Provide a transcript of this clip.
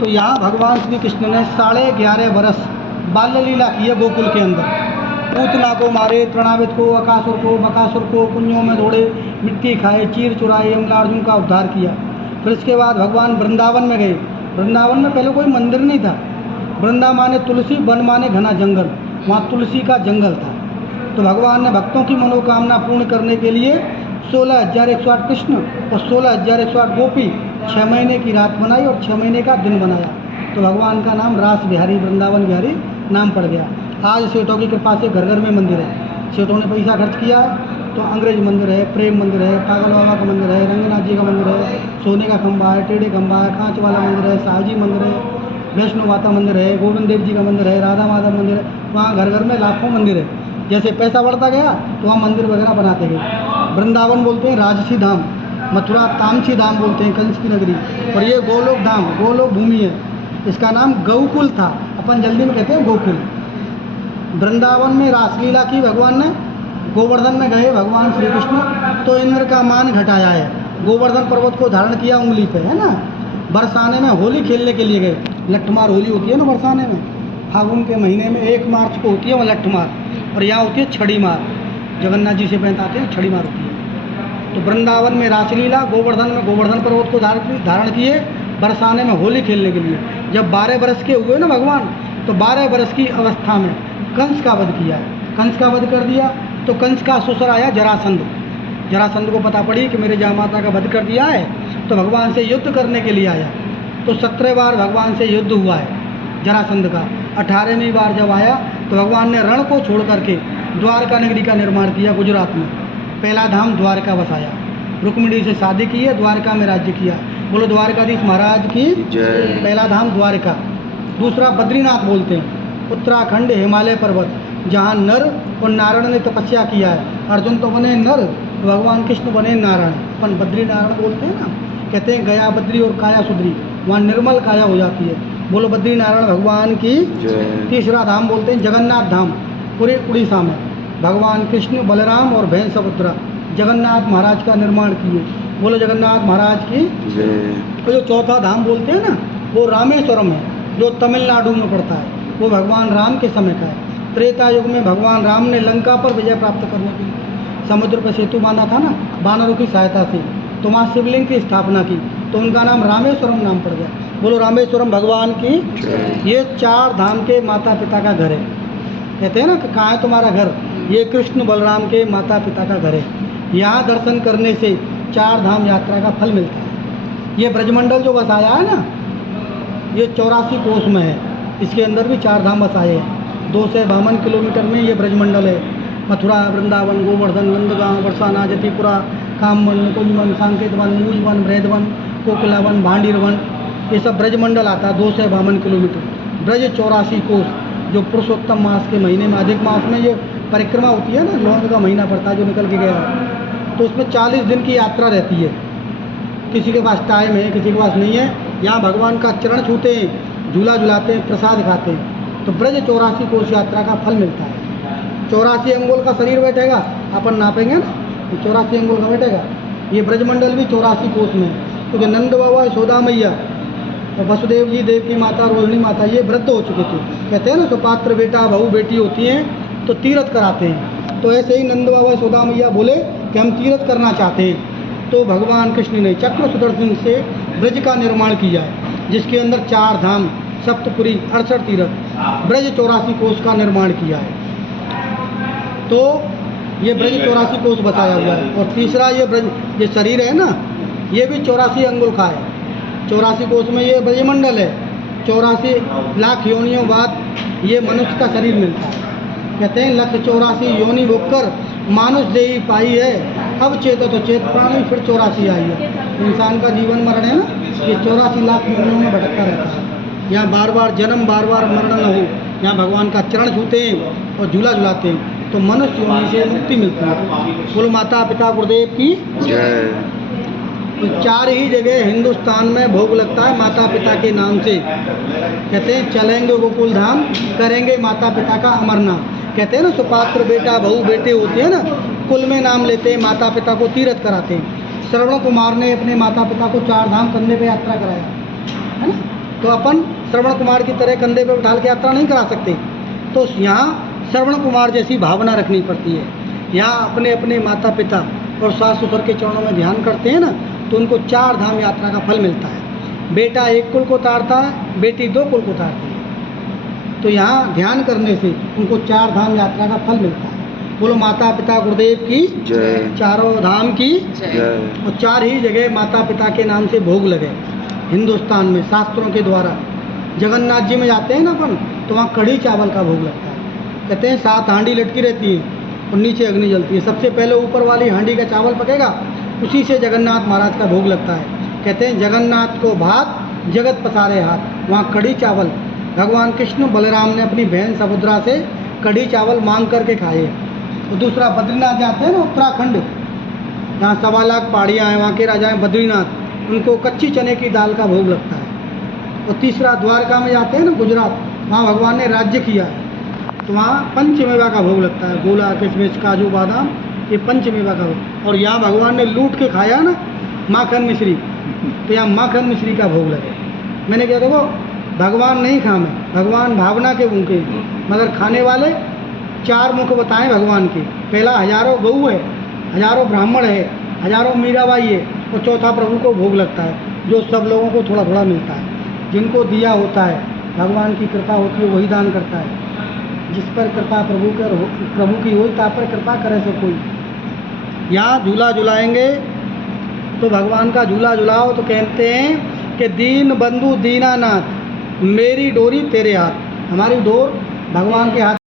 तो यहाँ भगवान श्री कृष्ण ने 11.5 वर्ष बाल्य लीला की है गोकुल के अंदर। पूतना को मारे, तृणावित को, अकासुर को, बकासुर को कुंजों में दौड़े, मिट्टी खाए, चीर चुराए, यमलार्जुन का उद्धार किया। फिर इसके बाद भगवान वृंदावन में गए। वृंदावन में पहले कोई मंदिर नहीं था। वृंदा माने तुलसी, वन माने घना जंगल, वहाँ तुलसी का जंगल था। तो भगवान ने भक्तों की मनोकामना पूर्ण करने के लिए 16,108 कृष्ण और 16,108 गोपी 6 महीने की रात बनाई और 6 महीने का दिन बनाया। तो भगवान का नाम रास बिहारी, वृंदावन बिहारी नाम पड़ गया। आज सेठों की कृपा से घर घर में मंदिर है। सेठों ने पैसा खर्च किया है तो अंग्रेज मंदिर है, प्रेम मंदिर है, पागल बाबा का मंदिर है, रंगनाथ जी का मंदिर है, सोने का खंभा है, टेढ़े खंभा है, कांच वाला मंदिर है, साहजी मंदिर है, वैष्णो माता मंदिर है, गोविंद देव जी का मंदिर है, राधा माधव मंदिर है। वहाँ घर घर में लाखों मंदिर है। जैसे पैसा बढ़ता गया तो वहाँ मंदिर वगैरह बनाते गए। वृंदावन बोलते हैं राजसी धाम, मथुरा तामसी धाम बोलते हैं, कंस की नगरी। और ये गोलोक धाम, गोलोक भूमि है। इसका नाम गौकुल था, अपन जल्दी में कहते हैं गोकुल। वृंदावन में रासलीला की भगवान ने। गोवर्धन में गए भगवान श्री कृष्ण तो इंद्र का मान घटाया है। गोवर्धन पर्वत को धारण किया उंगली पे, है ना। बरसाने में होली खेलने के लिए गए। लट्ठमार होली होती है ना बरसाने में, फागुन के महीने में 1 मार्च को होती है वो लट्ठमार। और यहाँ होती है छड़ी मार, जगन्नाथ जी से पहनाते हैं, छड़ी मार होती है। तो वृंदावन में रासलीला, गोवर्धन में गोवर्धन पर्वत को धारण किए, बरसाने में होली खेलने के लिए। जब 12 वर्ष के हुए ना भगवान, तो 12 वर्ष की अवस्था में कंस का वध किया है। कंस का वध कर दिया तो कंस का ससुर आया जरासंध। जरासंध को पता पड़ी कि मेरे जामाता का वध कर दिया है, तो भगवान से युद्ध करने के लिए आया। तो 17 बार भगवान से युद्ध हुआ है जरासंध का। 18वीं बार जब आया तो भगवान ने रण को छोड़ करके द्वारका नगरी का निर्माण किया गुजरात में। पहला धाम द्वारका बसाया, रुक्मिणी से शादी की है, द्वारका में राज्य किया। बोलो द्वारकाधीश महाराज की जय। पहला धाम द्वारका। दूसरा बद्रीनाथ बोलते हैं, उत्तराखंड हिमालय पर्वत, जहाँ नर और नारायण ने तपस्या किया है। अर्जुन तो बने नर, भगवान कृष्ण बने नारायण। अपन बद्री नारायण बोलते हैं ना, कहते हैं गया बद्री और काया सुधरी, वहाँ निर्मल काया हो जाती है। बोलो बद्री नारायण भगवान की जय। तीसरा धाम बोलते हैं जगन्नाथ धाम, पूरे उड़ीसा में। भगवान कृष्ण, बलराम और बहन सुभद्रा जगन्नाथ महाराज का निर्माण किए। बोलो जगन्नाथ महाराज की जय। तो जो चौथा धाम बोलते हैं ना, वो रामेश्वरम है, जो तमिलनाडु में पड़ता है। वो भगवान राम के समय का है। त्रेता युग में भगवान राम ने लंका पर विजय प्राप्त करने के लिए समुद्र पर सेतु बांधा था ना, वानरों की सहायता से। तो वहाँ शिवलिंग की स्थापना की, तो उनका नाम रामेश्वरम नाम पड़ गया। बोलो रामेश्वरम भगवान की। ये 4 धाम के माता पिता का घर है। कहते हैं ना कि कहाँ है तुम्हारा घर, ये कृष्ण बलराम के माता पिता का घर है। यहाँ दर्शन करने से 4 धाम यात्रा का फल मिलता है। ये ब्रजमंडल जो बसाया है ना, ये 84 कोस में है। इसके अंदर भी 4 धाम बसाए हैं। 252 किलोमीटर में ये ब्रजमंडल है। मथुरा, वृंदावन, गोवर्धन, नंदगांव, बरसाना, जतिपुरा, कामवन, कुंजवन, सांकेत वन, मूजवन, बृहदवन, कोकिलावन, भांडीरवन, ये सब ब्रजमंडल आता है। 252 किलोमीटर। ब्रज 84 कोस, जो पुरुषोत्तम मास के महीने में, अधिक मास में ये परिक्रमा होती है ना, लौंग का महीना पड़ता है जो निकल के गया, तो उसमें 40 दिन की यात्रा रहती है। किसी के पास टाइम है, किसी के पास नहीं है। यहाँ भगवान का चरण छूते हैं, झूला झुलाते हैं, प्रसाद खाते हैं। तो ब्रज 84 कोस यात्रा का फल मिलता है। 84 अंगुल का शरीर बैठेगा, अपन नापेंगे ना, 84 अंगुल का बैठेगा। ये ब्रजमंडल भी 84 कोस में, क्योंकि तो नंद बाबा, यशोदा मैया और वसुदेव जी, देव की माता, रोहिणी माता, ये वृद्ध हो चुके थे। कहते हैं ना सुपात्र बेटा बहू बेटी होती हैं तो तीर्थ कराते हैं। तो ऐसे ही नंद बाबा, यशोदा मैया बोले कि हम तीर्थ करना चाहते हैं। तो भगवान कृष्ण ने चक्र सुदर्शन से ब्रज का निर्माण किया है, जिसके अंदर 4 धाम, सप्तपुरी, 68 तीर्थ, ब्रज 84 कोस का निर्माण किया है। तो ये ब्रज 84 कोस बताया हुआ है। और तीसरा ये ब्रज, ये शरीर है ना, ये भी 84 अंगुल का है। 84 कोस में ये ब्रजमंडल है। 84 लाख योनियों बाद ये मनुष्य का शरीर मिलता है। कहते हैं 1,84 योनि होकर मानुष देही पाई है, अब चेतो तो चेत प्राणी फिर 84 आई है। इंसान का जीवन मरण है ना, ये 84 लाख योनियों में भटकता रहता है। यहाँ बार बार जन्म, बार बार मरण न हो। यहाँ भगवान का चरण छूते हैं और झूला झुलाते हैं, तो मनुष्य योनि से मुक्ति मिलती है। बोलो माता पिता गुरुदेव की जय। 4 ही जगह हिंदुस्तान में भोग लगता है माता पिता के नाम से। कहते हैं चलेंगे गोकुल धाम, करेंगे माता पिता का अमर नाम। कहते हैं ना सुपात्र बेटा बहू बेटे होते हैं ना, कुल में नाम लेते हैं, माता पिता को तीर्थ कराते हैं। श्रवण कुमार ने अपने माता पिता को 4 धाम करने पे यात्रा कराया है ना। तो अपन श्रवण कुमार की तरह कंधे पे उठा के यात्रा नहीं करा सकते। तो यहाँ श्रवण कुमार जैसी भावना रखनी पड़ती है। यहाँ अपने अपने माता पिता और सास ससुर के चरणों में ध्यान करते हैं ना, तो उनको 4 धाम यात्रा का फल मिलता है। बेटा 1 कुल को तारता है, बेटी 2 कुल को तारती है। तो यहाँ ध्यान करने से उनको 4 धाम यात्रा का फल मिलता है। बोलो माता पिता गुरुदेव की जय। चारों धाम की जय। और 4 ही जगह माता पिता के नाम से भोग लगे हिंदुस्तान में शास्त्रों के द्वारा। जगन्नाथ जी में जाते हैं ना अपन, तो वहाँ कढ़ी चावल का भोग लगता है। कहते हैं 7 हांडी लटकी रहती है और नीचे अग्नि जलती है। सबसे पहले ऊपर वाली हांडी का चावल पकेगा, उसी से जगन्नाथ महाराज का भोग लगता है। कहते हैं जगन्नाथ को भात जगत पसारे हाथ। वहाँ कढ़ी चावल भगवान कृष्ण बलराम ने अपनी बहन सुभद्रा से कढ़ी चावल मांग करके खाए। और दूसरा बद्रीनाथ जाते हैं ना, उत्तराखंड, जहाँ 1.25 लाख पहाड़ियाँ हैं, वहाँ के राजा हैं बद्रीनाथ, उनको कच्ची चने की दाल का भोग लगता है। और तीसरा द्वारका में जाते हैं ना, गुजरात, वहाँ भगवान ने राज्य किया है, तो वहाँ पंचमेवा का भोग लगता है। गोला किशमिश काजू बादाम, ये पंचमेवा का भोग। और यहाँ भगवान ने लूट के खाया ना माखन मिश्री, तो यहाँ माखन मिश्री का भोग लगे। मैंने कहा देखो भगवान नहीं खामे, भगवान भावना के भूखे हैं, मगर खाने वाले 4 मुख बताएं भगवान के। पहला हजारों गऊ है, हजारों ब्राह्मण है, हजारों मीराबाई है, और चौथा प्रभु को भोग लगता है, जो सब लोगों को थोड़ा थोड़ा मिलता है। जिनको दिया होता है, भगवान की कृपा होती है, वही दान करता है। जिस पर कृपा प्रभु की हो, ता पर कृपा करे सो कोई। यहाँ झूला झुलाएंगे तो भगवान का झूला झुलाओ, तो कहते हैं कि दीन बंधु दीनानाथ मेरी डोरी तेरे हाथ। हमारी डोर भगवान के हाथ